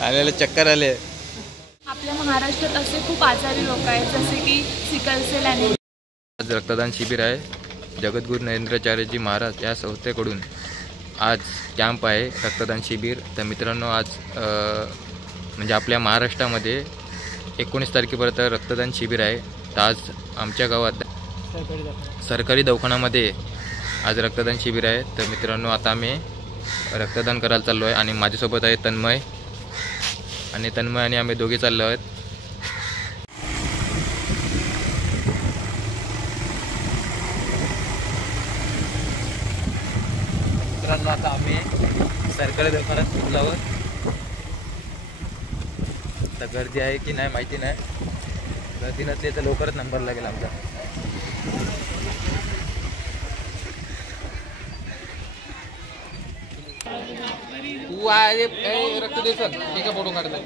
आलेले चक्कर आले। आपल्या महाराष्ट्रात असे खूप आजारी लोक आहेत जसे की सिकल सेल आणि आज रक्तदान शिबिर आहे। जगद्गुरू नरेंद्राचार्यजी महाराज या संस्थेकडून आज कॅम्प आहे, रक्तदान शिबिर। तर मित्रांनो, आज म्हणजे आपल्या महाराष्ट्रामध्ये 19 तारखेपर्यंत रक्तदान शिबिर आहे। तर आज आमच्या गावात सरकारी दवाखान्यामध्ये आज रक्तदान शिबिर आहे। तर मित्रांनो, आता आम्ही रक्तदान करायला चाललो आहे आणि माझ्यासोबत आहे तन्मय आणि आम्ही दोघे चाललो आहोत। मित्रांनो, आता आम्ही सरकारी दवाखान्यात पोहोचलो आहोत। तर गर्दी आहे की नाही माहिती नाही, गर्दी नसली तर लवकरच नंबर लागेल आमचा। तू आहे रक्त दे सर, एका फोटो काढला।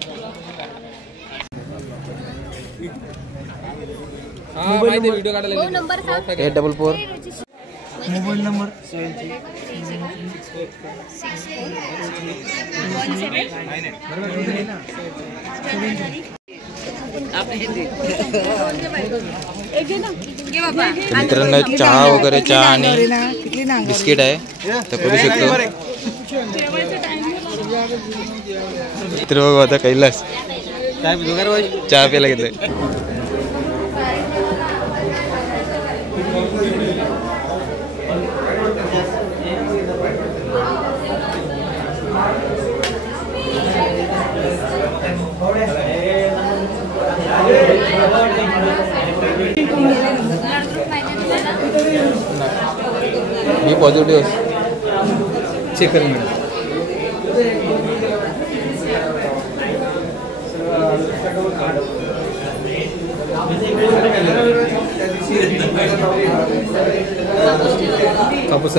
हां माहिती व्हिडिओ काढला। 844 मोबाईल नंबर 73 मित्रांनो, चहा वगैरे चहा आणि बिस्किट आहे, तर करू शकतो। मित्र बघा, आता कैलास चहा प्यायला घेतलंय। मी पॉझिटिव्ह चेक कर मॅडम। कापूस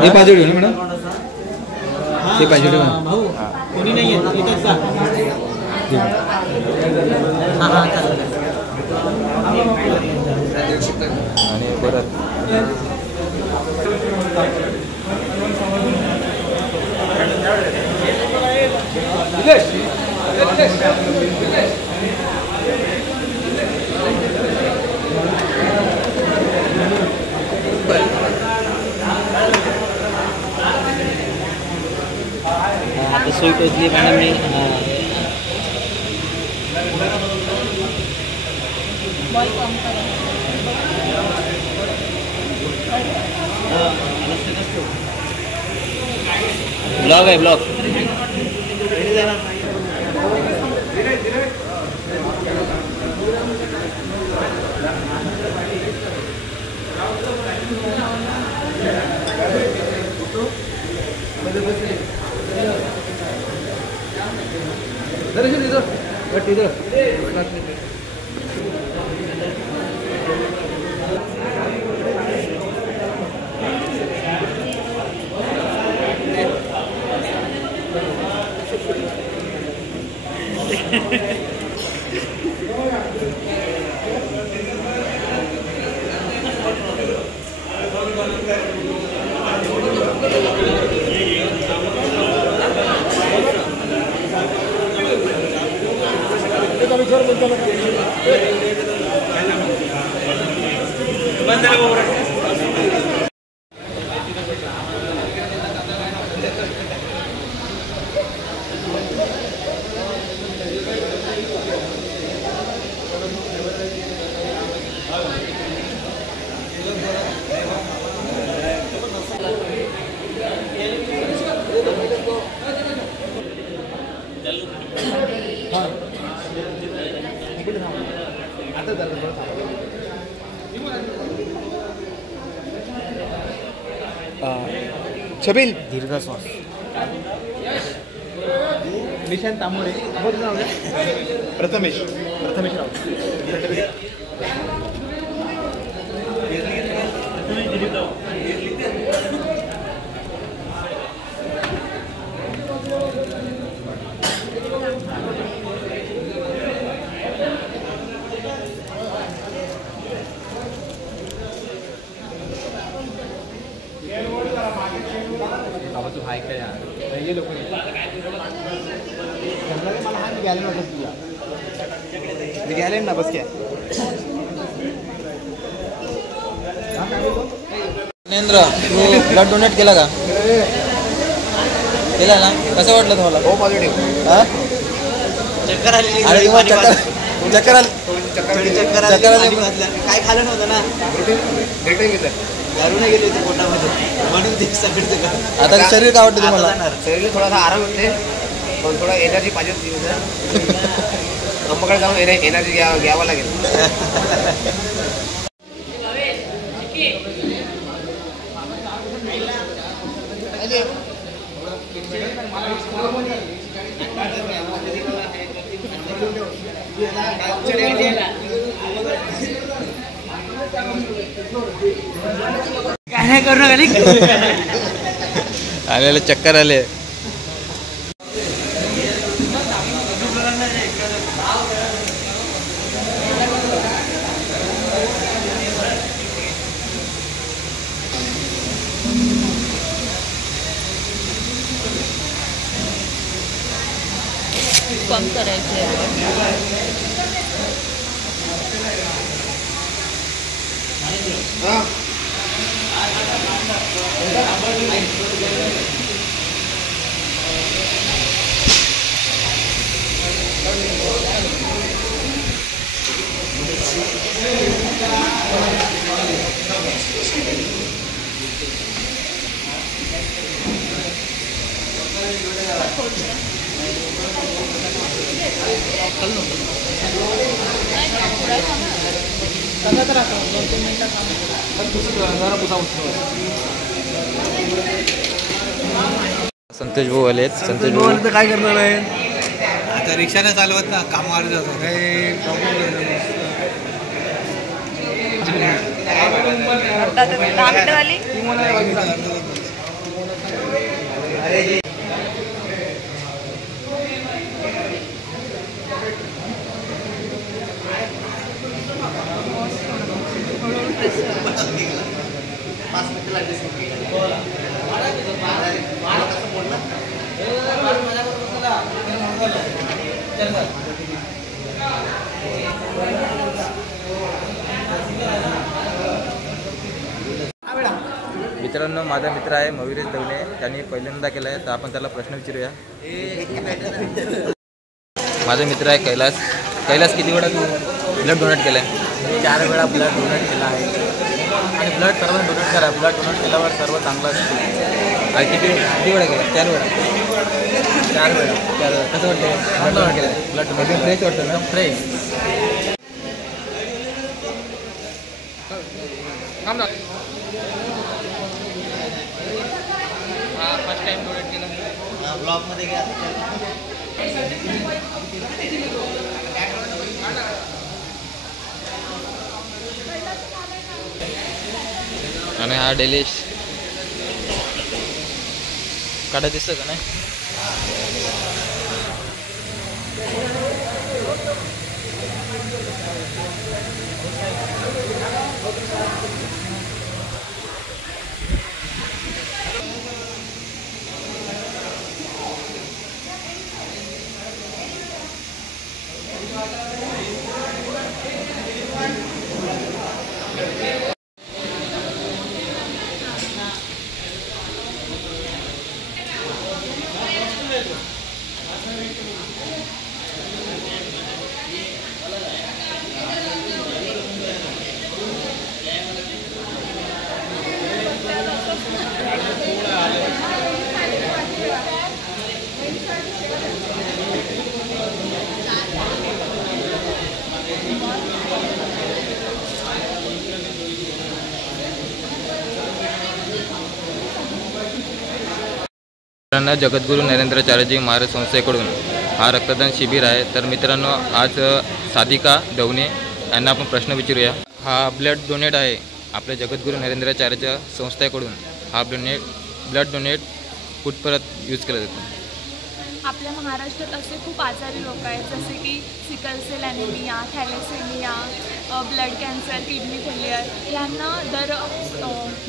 हे पाहिजे ना मॅडम, ते पाहिजे भाऊ कोणी नाही येत इथंच का? हां चालेल। आणि परत आता सुई टोचली मॅडम ने। ब्लॉग आहे ब्लॉग। छबिल दीर्घ श्वास। निशांत तांबोरे, प्रथमेश ना बस क्या नेंद्र तू ब्लड डोनेट केला का केला ना कसं वाटलं तुम्हाला हो पॉझिटिव्ह हा चक्कर आली आणि तुम्हाला चक्कर आली काय खाल्लं नव्हतं ना रिटर्न घेतलं दारू नाही गेली होती पोटामध्ये म्हणून ते सगळं आता शरीर काय वाटतं तुम्हाला शरीर थोडासा आराम होते पण थोडा एनर्जी पाहिजे होती कंपकडे जाऊन एनर्जी घ्यावं लागेल काय करू नका आलेले चक्कर आले. पंप करायचे संतोष भाऊ आलेत. संतोष भाऊ काय करणार आहे आता रिक्षाने चालवत ना कामावर जातात काही प्रॉब्लेम मित्रांनो, माझा मित्र आहे मयुरेश दवणे. त्यांनी पहिल्यांदा केला आहे, तर आपण त्याला प्रश्न विचारूया. माझा मित्र आहे कैलास. कैलास, किती वेळा तू ब्लड डोनेट केलं आहे? 4 वेळा ब्लड डोनेट केला आहे आणि ब्लड सर्व डोनेट करा. ब्लड डोनेट केल्यावर सर्व चांगलं असतं. आणि किती वेळा केला? 4 वेळा. 4 वेळा. कसं वाटतं ब्लड डोनेट केलं? ब्लड डोनेट एकदम फ्रेश वाटतं ना? फ्रेश. फर्स्ट टाइम डोनेट केला. ब्लॉगमध्ये घ्या. आणि हा डेलिश काढा दिसतं का नाही? जगद्गुरू नरेंद्राचार्यजी महाराज संस्थेकडून हा रक्तदान शिबिर आहे. तर मित्रांनो आज साधिका दवणे यांना आपण प्रश्न विचारूया. हा ब्लड डोनेट आहे आपल्या जगद्गुरू नरेंद्राचार्याच्या संस्थेकडून. हा ब्लड डोनेट कुठपर्यंत यूज केला जातो? आपल्या महाराष्ट्रात असे खूप आजारी लोक आहेत जसे की sickle cell anaemia, thalassaemia, blood cancer, kidney failure यांना दर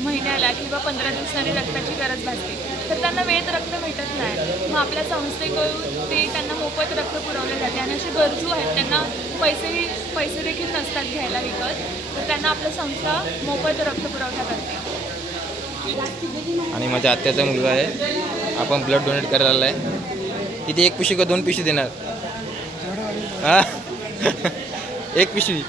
महिन्याला किंवा 15 दिवसांनी रक्ताची गरज भासते. तर त्यांना वेळेत रक्त भेटत नाही. मग आपल्या संस्थेकडून ते त्यांना मोफत रक्त पुरवले जाते आणि असे गरजू आहेत त्यांना पैसे देखील नसतात घ्यायला विकत, तर त्यांना आपली संस्था मोफत रक्त पुरवठा करते. आणि माझ्या आत्याचा मुलगा आहे, आपण ब्लड डोनेट करायला आहे. किती, एक पिशवी का 2 पिशवी देणार? हा एक पिशवी.